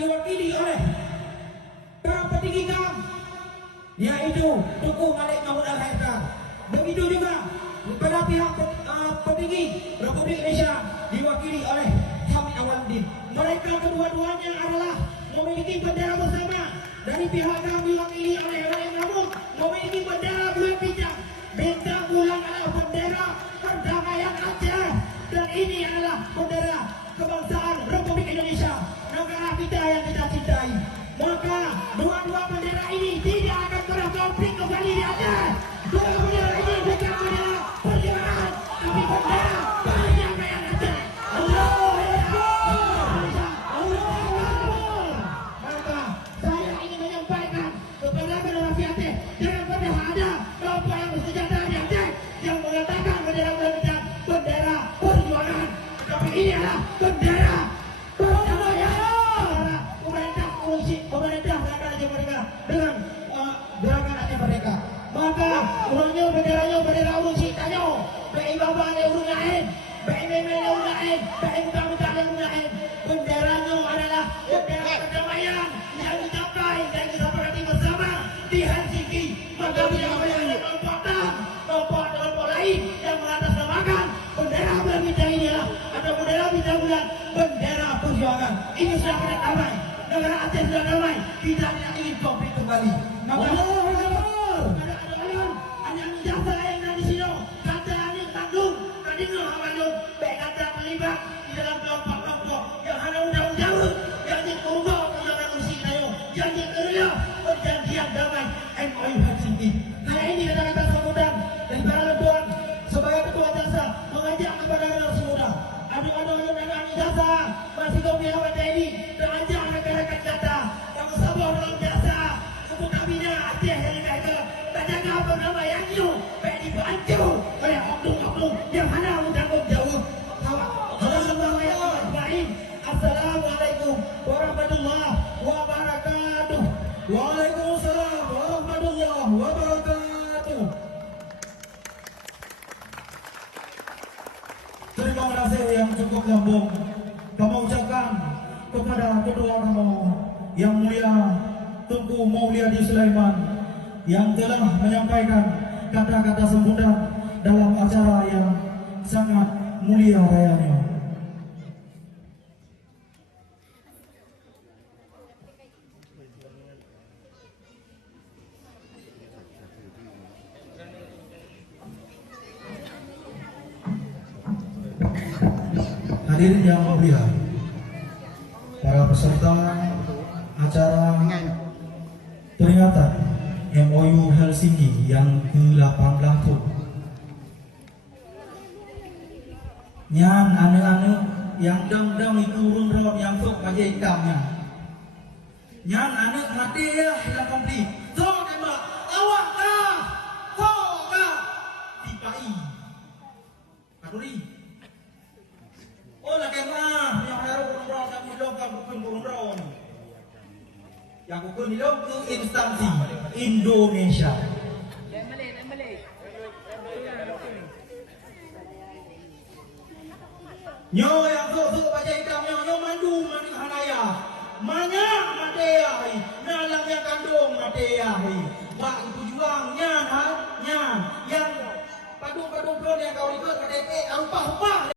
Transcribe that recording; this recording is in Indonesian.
diwakili oleh petinggi KAM, yaitu Tuku Malik Mahmud Al-Haidar. Begitu juga pada pihak petinggi Republik Indonesia diwakili oleh Hamid Awaludin. Mereka kedua-duanya adalah memiliki bendera bersama. Dari pihak KAM diwakili oleh Rakyat Lampung memiliki bendera bulan bintang. Bintang bulan adalah bendera perdamaian Aceh, dan ini adalah bendera kebangsaan Republik Indonesia, negara kita yang kita cintai. Maka dua-dua bendera ini tidak akan pernah konflik kembali di Aceh. Dua bendera ini bukan bendera perjuangan, tapi bendera perdamaian Aceh. Allahu Akbar. Allahu Akbar. Maka saya ingin menyampaikan kepada generasi Aceh, jangan pernah ada kelompok yang bersenjata di Aceh yang mengatakan bendera bulan bintang bendera perjuangan, tapi ini adalah bendera perdamaian. Pemerintah gerakan Aceh Merdeka dengan gerakan Aceh Merdeka. Maka urangnya benderanya bendera urung cintanya, baik babanya urung lain, baik memenya urung lain, baik budak-budaknya urung lain. Benderanya adalah bendera perdamaian yang dicapai dan kita berhati bersama di Helsinki. Maka tidak boleh ada kelompok lain yang mengatasnamakan bendera bulan bintang ini atau bendera bintang bulan, bendera perjuangan. Ini sudah pada damai. Negara Aceh sudah damai, kita tidak ingin konflik kembali. Maka ada jasa yang ada di sini, kata yang tanggung, tadi Bandung, baik kata terlibat di dalam kelompok-kelompok yang hanya undang-undang, yang dikurung kepada kursi kayu, yang dikerja perjanjian damai MOU Helsinki. Kali ini kata-kata sambutan dari para letuan sebagai ketua jasa mengajak kepada generasi muda, adu-adu dengan jasa masih kau biar ini mengajak rekan-rekan kata yang sabar dalam jasa untuk kabina Aceh yang mereka tak jaga perdamaian itu baik dibantu oleh oknum-oknum yang hanya menanggung jauh. Assalamualaikum warahmatullahi wabarakatuh. Waalaikumsalam warahmatullahi wabarakatuh. Terima kasih yang cukup lambung kami ucapkan kepada kedua romo yang mulia Tunku Mauliadi Sulaiman yang telah menyampaikan kata-kata sambutan dalam acara yang sangat mulia rayanya. Hadirin yang mulia, para peserta acara peringatan MOU Helsinki yang ke-18 nyan ane-ane yang dang-dang ikurun rawat yang sok aja ikamnya nyan ane mati ya hilang komplit sok tembak awak kah sok kah tipai kaduri. Oh lah kemah yang harus kurang yang belum kan bukan kurang yang bukan belum ke instansi Indonesia. Nyo yang sok baca hitam nyo mandu mandi hanaya, banyak matea hi, nalang yang kandung matea hi, mak itu juangnya yang padung-padung yang kau ikut KTP arupa